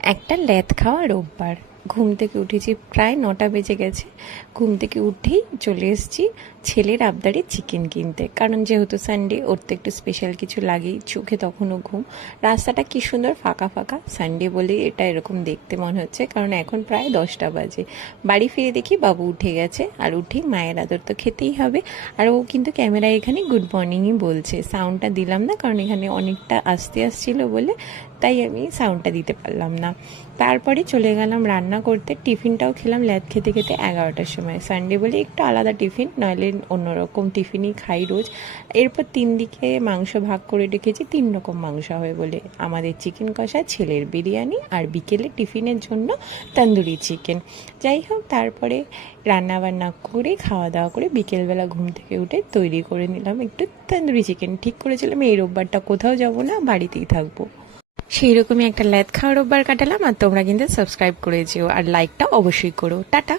একটা ল্যাদ খাওয়া রোববার। ঘুম থেকে উঠেছি, প্রায় 9টা বেজে গেছে। ঘুম থেকে উঠেই চলে এসেছি ছেলের আবদারে চিকেন কিনতে, কারণ যেহেতু সানডে, ওর তো একটু স্পেশাল কিছু লাগেই। চোখে তখনও ঘুম। রাস্তাটা কি সুন্দর ফাঁকা ফাঁকা, সানডে বলে এটা এরকম দেখতে মনে হচ্ছে, কারণ এখন প্রায় 10টা বাজে। বাড়ি ফিরে দেখি বাবু উঠে গেছে, আর উঠেই মায়ের আদর তো খেতেই হবে। আর ও কিন্তু ক্যামেরায় এখানে গুড মর্নিংই বলছে, সাউন্ডটা দিলাম না কারণ এখানে অনেকটা আস্তে আসছিল বলে, তাই আমি সাউন্ডটা দিতে পারলাম না। তারপরে চলে গেলাম রান্না করতে। টিফিনটাও খেলাম ল্যাদ খেতে খেতে 11টার সময়। সানডে বলে একটু আলাদা টিফিন, নইলে অন্যরকম টিফিনই খাই রোজ। এরপর 3 দিকে মাংস ভাগ করে রেখেছি, 3 রকম মাংস হবে বলে। আমাদের চিকেন কষা, ছেলের বিরিয়ানি, আর বিকেলে টিফিনের জন্য তন্দুরি চিকেন। যাই হোক, তারপরে রান্না বান্না করে খাওয়া দাওয়া করে বিকেলবেলা ঘুম থেকে উঠে তৈরি করে নিলাম একটু তন্দুরি চিকেন। ঠিক করেছিলাম এই রোববারটা কোথাও যাব না, বাড়িতেই থাকবো। সেই রকমই একটা ল্যাদ খাওয়া রোববার কাটালাম। আর তোমরা কিন্তু সাবস্ক্রাইব করে যেও, আর লাইকটা অবশ্যই করো। টাটা।